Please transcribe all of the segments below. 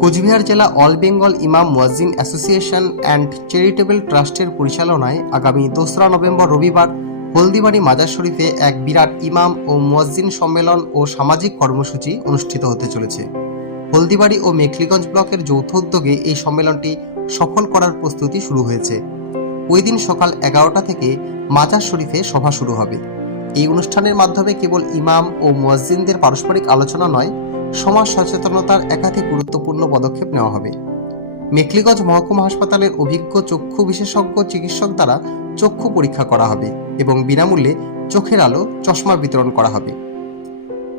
কোচবিহার জেলা অল বেঙ্গল ইমাম মুয়াজ্জিন অ্যাসোসিয়েশন অ্যান্ড চ্যারিটেবল ট্রাস্টের পরিচালনায় আগামী 2রা নভেম্বর রবিবার হলদিবাড়ি মাজার শরীফে এক বিরাট ইমাম ও মুয়াজ্জিন সম্মেলন ও সামাজিক কর্মসূচি অনুষ্ঠিত হতে চলেছে। হলদিবাড়ি ও মেখলিগঞ্জ ব্লকের যৌথ উদ্যোগে এই সম্মেলনটি সফল করার প্রস্তুতি শুরু হয়েছে। ওই দিন সকাল 11টা থেকে মাজার শরীফে সভা শুরু হবে। এই অনুষ্ঠানের মাধ্যমে কেবল ইমাম ও মুয়াজ্জিনদের পারস্পরিক আলোচনা নয়, সমাজ সচেতনতার একাধিক গুরুত্বপূর্ণ পদক্ষেপ নেওয়া হবে। মেখলিগঞ্জ মহকুমা হাসপাতালের অভিজ্ঞ চক্ষু বিশেষজ্ঞ চিকিৎসক দ্বারা চক্ষু পরীক্ষা করা হবে এবং বিনামূল্যে চোখের আলো চশমা বিতরণ করা হবে।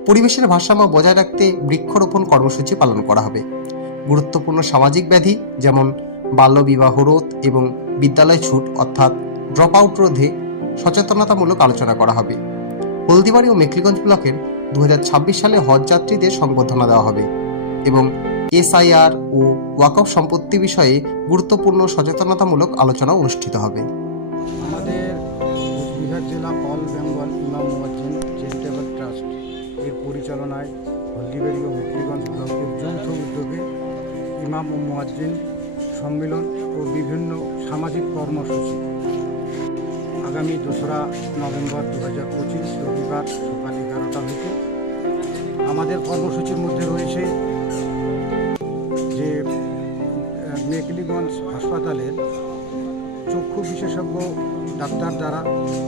পরিবেশের ভারসাম্য বজায় রাখতে বৃক্ষরোপণ কর্মসূচি পালন করা হবে। গুরুত্বপূর্ণ সামাজিক ব্যাধি যেমন বাল্যবিবাহ রোধ এবং বিদ্যালয় ছুট অর্থাৎ ড্রপ আউট রোধে সচেতনতামূলক আলোচনা করা হবে। হলদিবাড়ি ও মেখলিগঞ্জ ব্লকের 2026 সালে হজ যাত্রীদের সংবর্ধনা দেওয়া হবে এবং এসআইআর ও ওয়াকফ সম্পত্তি বিষয়ে গুরুত্বপূর্ণ সচেতনতামূলক আলোচনা অনুষ্ঠিত হবে। আমাদের কোচবিহার জেলা অল বেঙ্গল ইমাম মুয়াজ্জিন চ্যারিটেবল ট্রাস্ট এর পরিচালনায় হলদিবাড়ি ও মেখলিগঞ্জ ব্লকের যৌথ উদ্যোগে ইমাম ও মুয়াজ্জিন সম্মেলন ও বিভিন্ন সামাজিক কর্মসূচি আগামী 2রা নভেম্বর 2025 রবিবার সকাল 11টা থেকে আমাদের কর্মসূচির মধ্যে রয়েছে যে মেখলিগঞ্জ হাসপাতালের চক্ষু বিশেষজ্ঞ ডাক্তার দ্বারা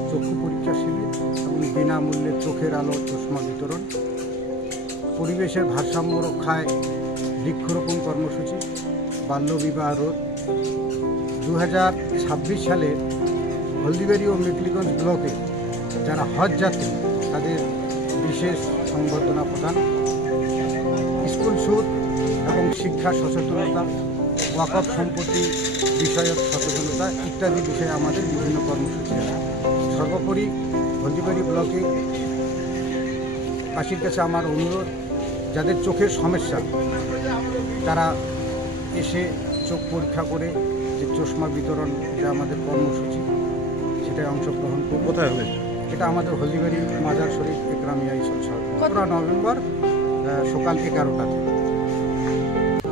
চক্ষু পরীক্ষা শিবির এবং বিনামূল্যে চোখের আলো চশমা বিতরণ, পরিবেশের ভারসাম্য রক্ষায় বৃক্ষরোপণ কর্মসূচি, বাল্যবিবাহ রোধ। 2026 সালে হলদিবাড়ি ও মেখলিগঞ্জ ব্লকে যারা হজ যাত্রী তাদের বিশেষ সংবর্ধনা প্রদান, স্কুল ছুট এবং শিক্ষা সচেতনতা, ওয়াকফ সম্পত্তি বিষয়ক সচেতনতা ইত্যাদি বিষয়ে আমাদের বিভিন্ন কর্মসূচি আছে। সর্বোপরি হলদিবাড়ি ব্লকে বাসীর কাছে আমার অনুরোধ, যাদের চোখের সমস্যা তারা এসে চোখ পরীক্ষা করে যে চশমা বিতরণ যে আমাদের কর্মসূচি সেটায় অংশগ্রহণ করব। কোথায় হবে এটা আমাদের হলদিবাড়ি মাজার শরীফ একরামিয়া ইসল 2রা নভেম্বর সকাল 11টা থেকে।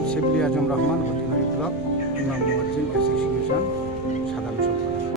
শিবলি আজম রহমান, হলদিবাড়ি ব্লক ইমাম মুয়াজ্জিন অ্যাসোসিয়েশন।